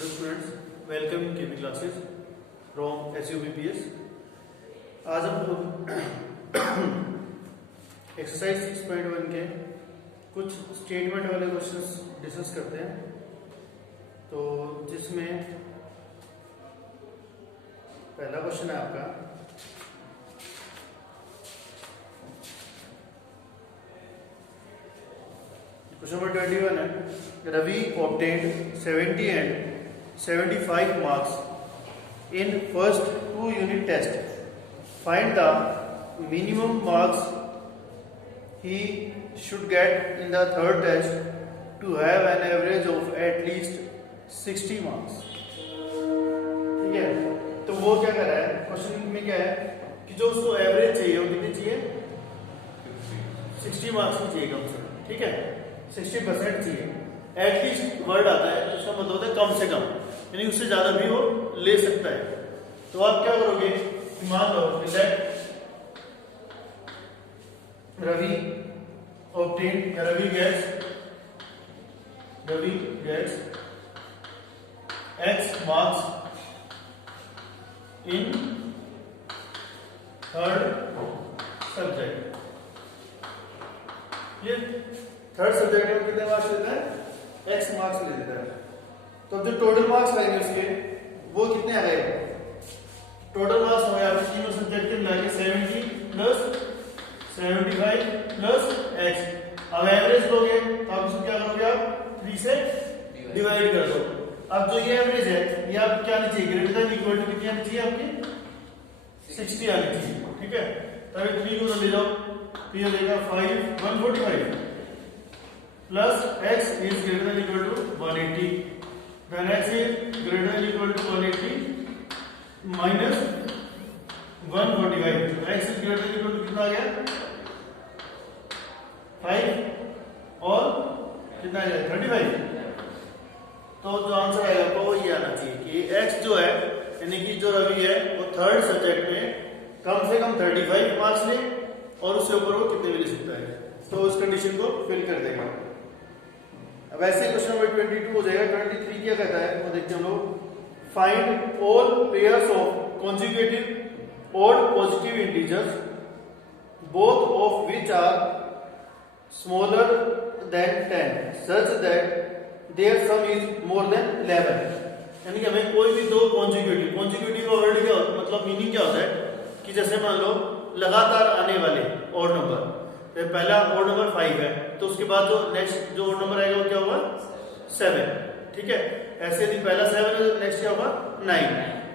Hello students, welcome in KB classes from SUBPS। आज हम लोग एक्सरसाइज 6.1 के कुछ स्टेटमेंट वाले क्वेश्चंस डिस्कस करते हैं। तो जिसमें पहला क्वेश्चन है आपका, क्वेश्चन नंबर 21 है, Ravi obtained 70 and 75 marks in first 2 unit test. Find the minimum marks he should get in the third test to have an average of at least 60 marks. ठीक है, तो वो क्या कर रहा है, क्वेश्चन में क्या है कि जो उसको एवरेज चाहिए वो कितनी चाहिए, 60 मार्क्स की चाहिए कम से कम। ठीक है, 60% चाहिए। एटलीस्ट वर्ड आता है तो उसका मतलब होता है कम से कम, यानी उससे ज्यादा भी वो ले सकता है। तो आप क्या करोगे, मान लो Ravi obtained, Ravi gets X marks in third subject। ये थर्ड सब्जेक्ट में कितने मार्क्स लेता है, X मार्क्स ले लेता है। तो जो टोटल मार्क्स आएंगे उसके वो कितने आ गए, टोटल मार्क्स हो गए आपके तीनों सब्जेक्ट के मिला के 70 प्लस 75 प्लस X। अब एवरेज लोगे तो आप इसको क्या करोगे, आप 3 से डिवाइड कर दो। अब जो ये एवरेज है ये आप क्या आनी चाहिए, ग्रेटर देन इक्वल टू कितनी आनी चाहिए आपकी, 60 आनी चाहिए। ठीक है, तभी 3 को ले जाओ तो ये देगा 145 plus X is greater than equal to 180, then X is greater than equal to 180 minus 145, तो X is greater than equal to कितना आ गया 5 और कितना आ गया 35। तो जो आंसर आएगा आपको वो ये आना चाहिए कि X जो है, यानी कि जो रवि है वो थर्ड सब्जेक्ट में कम से कम 35 मार्क्स ले और उससे ऊपर वो कितने भी ले सकता है। तो उस कंडीशन को फिल कर देगा। अब ऐसे क्वेश्चन नंबर 22 हो जाएगा। 23 क्या कहता है वो देखते हैं हम लोग। Find all pairs of consecutive odd positive integers both of which are smaller than 10 such that their sum is more than 11। यानी कि हमें कोई भी दो कॉन्जुगेटिव का वर्ड क्या होता है, मतलब मीनिंग क्या होता है कि जैसे मान लो लगातार आने वाले ऑड नंबर, पहला ऑड नंबर 5 है तो उसके बाद जो नेक्स्ट जो ऑड नंबर आएगा वो क्या होगा 7। ठीक है, ऐसे यदि पहला 7 है तो नेक्स्ट क्या होगा 9।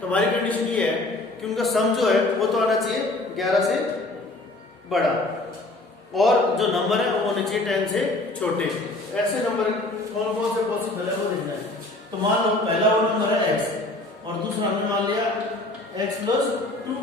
तो हमारी कंडीशन ये है कि उनका सम जो है वो तो आना चाहिए 11 से बड़ा और जो नंबर है वो होने चाहिए 10 से छोटे। ऐसे नंबर कौन कौन से पॉसिबल है वो देखना है। तो मान लो पहला ऑड नंबर है x और दूसरा हमने मान लिया x प्लस 2।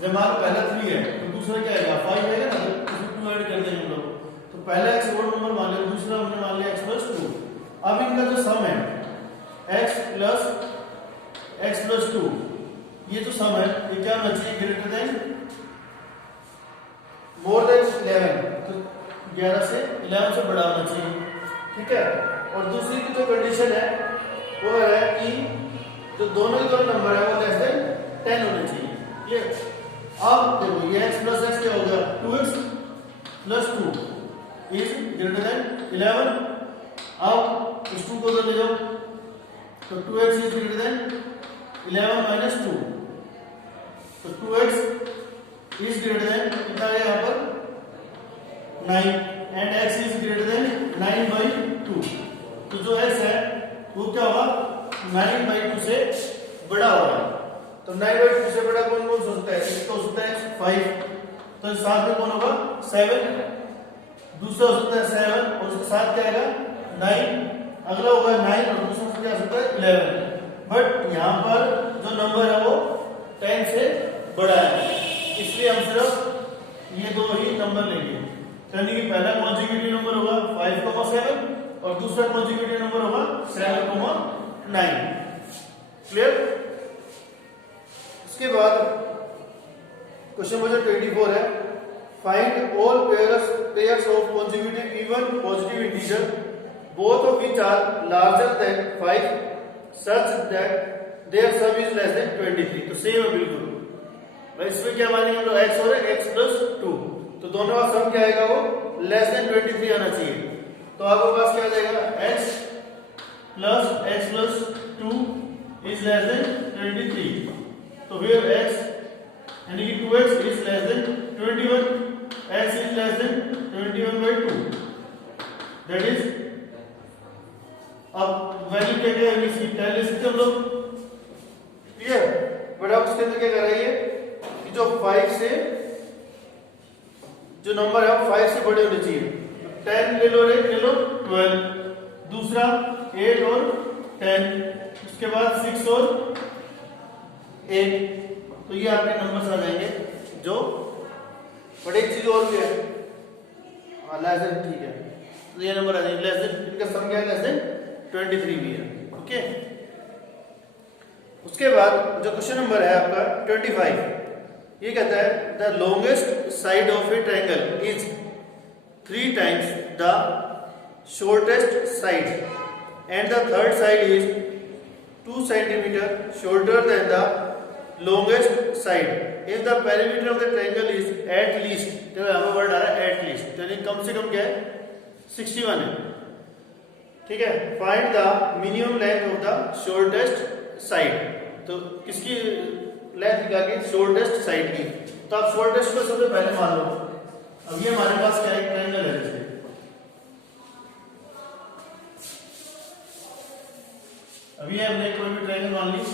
जब मान लो पहला 3 है तो दूसरा क्या आएगा 5 आएगा ना, तो उसमें 2 ऐड कर देंगे हम लोग। तो पहला x ऑड नंबर मान लिया, दूसरा हमने मान लिया x प्लस 2। अब इनका जो सम है x प्लस 2, ये जो सम है ये क्या होना चाहिए, ग्रेटर देन मोर देन 11, तो 11 से 11 से बड़ा होना चाहिए। ठीक है, और दूसरी की जो कंडीशन है वो है कि जो दोनों ही दोनों नंबर है वो लेस देन 10 होने चाहिए। क्लियर। अब देखो ये x प्लस x क्या होगा, 2x plus 2 is greater then 11। अब इस 2 को उधर ले जाओ तो 2x is greater then 11 minus 2, तो 2x इज ग्रेटर देन कितना है यहाँ पर 9 and x is greater then 9/2। तो जो x है वो क्या होगा 9/2 से बड़ा होगा। तो 9/2 से बड़ा कौन कौन सकता है, एक तो हो सकता है 5, तो साथ में कौन होगा 7, दूसरा हो सकता है 7 और उसके साथ क्या आएगा 9, अगला होगा 9 और दूसरा क्या हो सकता है 11। बट यहाँ पर जो नंबर है वो 10 से बड़ा है, इसलिए हम सिर्फ ये दो ही नंबर लेंगे। यानी कि पहला कॉन्जुगेटिव नंबर होगा 5,7 और दूसरा कॉन्जुगेटिव नंबर होगा 7,9। क्लियर। इसके बाद क्वेश्चन नंबर 24 है, find all pairs of conjugative even positive integer both of which are larger than 5 such that their sum is less than 23। तो सेम है बिल्कुल भाई। इसमें क्या मानेंगे हम लोग, x और x प्लस 2, तो दोनों का सम क्या आएगा, वो लेस देन 23 आना चाहिए। तो आपके पास क्या आ जाएगा, x plus 2 is less then 23। तो फिर x यानी कि 2x is less then 21, x is less then 21/2, that is, अब वैल्यू क्या क्या है इसकी पहले से हम लोग क्लियर। बट अब उसके अंदर क्या कर रही है कि जो 5 से जो नंबर है वो 5 से बड़े होने चाहिए। 10 ले लो, रे ले लो 12, दूसरा 8 और 10, उसके बाद 6 और 8, तो ये आपके नंबर्स आ जाएंगे जो। बट एक चीज और भी है, हाँ लेस देन, ठीक है, तो ये नंबर आ जाएंगे लेस देन, इनका सम क्या है, लेस देन 23 भी है। ओके, उसके बाद जो क्वेश्चन नंबर है आपका 25, ये कहता है the longest side of A triangle is 3 times the shortest side and the third side is 2 centimeter shorter than the longest side if the perimeter of the triangle is at least, तो यहाँ पर word आ रहा है at least, यानी कम से कम क्या है 61 है, ठीक है। Find the minimum length of the shortest side, तो किसकी लेंथ निकालिए, शॉर्टेस्ट साइड की। तो आप शॉर्टेस्ट को सबसे पहले मान लो। अब ये हमारे पास क्या है, ट्रायंगल है जैसे, अभी हमने कोई भी ट्रायंगल मान ली,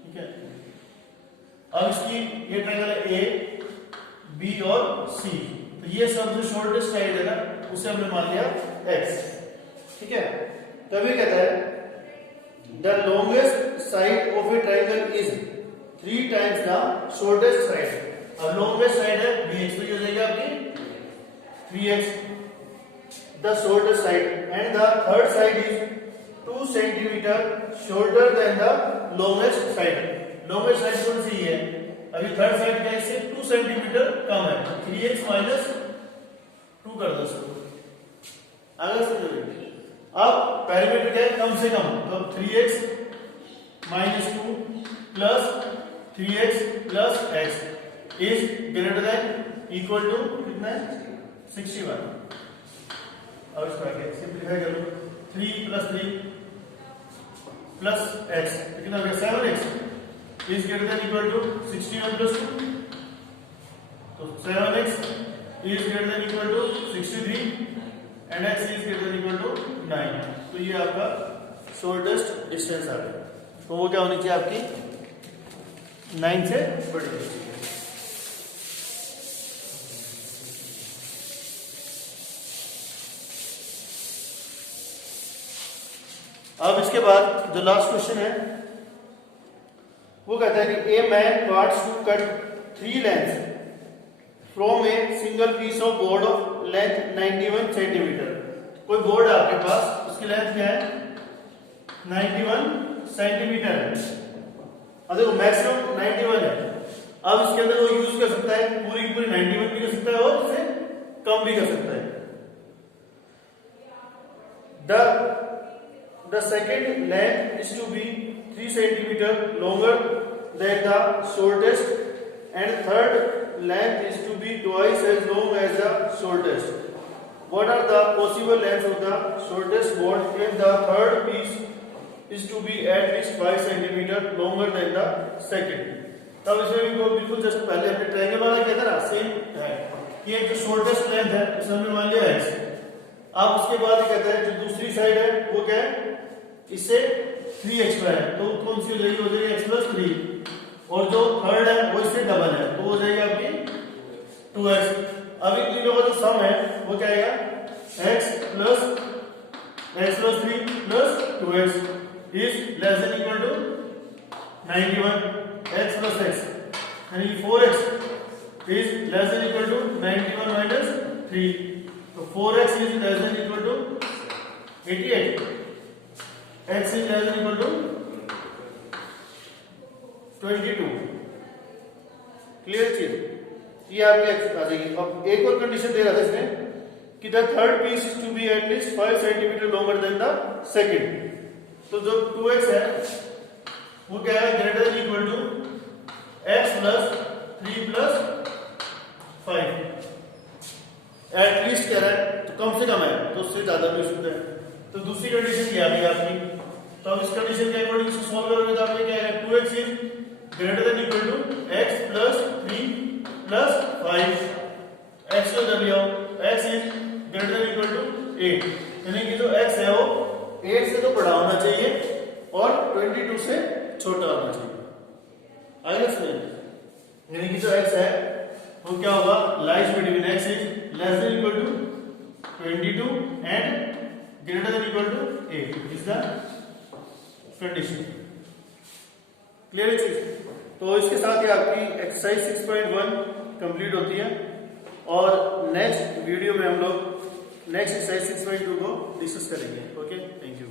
ठीक है। अब इसकी ये ट्रायंगल है ए, बी और सी, तो ये सब जो शॉर्टेस्ट साइड है ना उसे हमने मान लिया x, ठीक है। तभी कहता है the longest side of A triangle is 3 times the shortest side. अब लॉन्गेस्ट साइड है bx, तो ये हो जाएगी आपकी 3x, the shortest side, and the third side is 2 centimeter shorter than the longest side। longest side कौन सी है, अभी थर्ड साइड क्या है, इससे 2 centimeter कम है, 3x minus 2 कर दो इसको, अगर समझोगे। अब पेरीमीटर क्या है, कम से कम, तो 3x minus 2 plus 3x plus x is greater than equal to कितना है, 61। अब इसको आगे सिंपलीफाई कर लो, 3 plus 3 plus x कितना हो गया, 7x is greater than equal to 61 plus 2, तो 7x is greater than equal to 63 and x is greater than equal to 9। तो ये आपका शॉर्टेस्ट डिस्टेंस आ गया, तो वो क्या होनी चाहिए आपकी 9 से बड़ी होनी चाहिए। अब इसके बाद जो लास्ट क्वेश्चन है वो कहता है कि a man wants to cut 3 lengths from a single piece of board of length 91 centimetre. कोई बोर्ड है आपके पास, उसकी लेंथ क्या है, 91 सेंटीमीटर है। अब देखो मैक्सिमम 91 है, अब इसके अंदर वो यूज कर सकता है पूरी की पूरी 91 भी कर सकता है और उसे कम भी कर सकता है। The second length is to be 3 centimeter longer than the shortest, and third length is to be twice as long as the shortest. What are the possible lengths of the shortest board if the third piece is to be at least 5 centimeter longer than the second? तब इसमें भी बिल्कुल just पहले हमने triangle वाला किया था ना, सेम है कि एक जो शॉर्टेस्ट लेंथ है उसे हमने मान लिया x। अब उसके बाद ये कहता है जो दूसरी साइड है वो क्या है, इससे 3x है, तो कौन सी हो जाएगी, हो जाएगी x plus 3, और जो थर्ड है वो इससे डबल है, तो हो जाएगी आपकी 2x। अब इन तीनों का जो सम है वो क्या आएगा, x plus 3 plus 2x is less than equal to 91, x plus x यानी 4x is less than equal to 91 minus 3, तो 4x is less than equal to 88, x is less than equal to 22। Clear चीज, ये आपकी आ जाएगी। अब एक और condition दे रहा था इसमें कि the third piece to be at least 5 centimetre longer than the second. तो जो 2x है वो क्या है, greater than equal to x plus 3 plus 5। At least कह रहा है तो कम से कम है, तो उससे ज्यादा भी शुद्ध है। तो दूसरी कंडीशन क्या है आपकी, तो अब इस कंडीशन के अकॉर्डिंग से सॉल्व करोगे तो आपने क्या है, 2x is greater than equal to x plus 3 plus 5। x को इधर ले आओ, x is greater than equal to 8, यानी कि जो x है वो 8 से तो बड़ा होना चाहिए और 22 से छोटा होना चाहिए। आगे समझ, यानी कि जो x है वो क्या होगा, lies between x is less than equal to 22 and greater than equal to 8 is the condition. Clear है चीज। तो इसके साथ ही आपकी एक्सरसाइज 6.1 कंप्लीट होती है और नेक्स्ट वीडियो में हम लोग नेक्स्ट एक्सरसाइज 6.2 को डिस्कस करेंगे। Okay, thank you.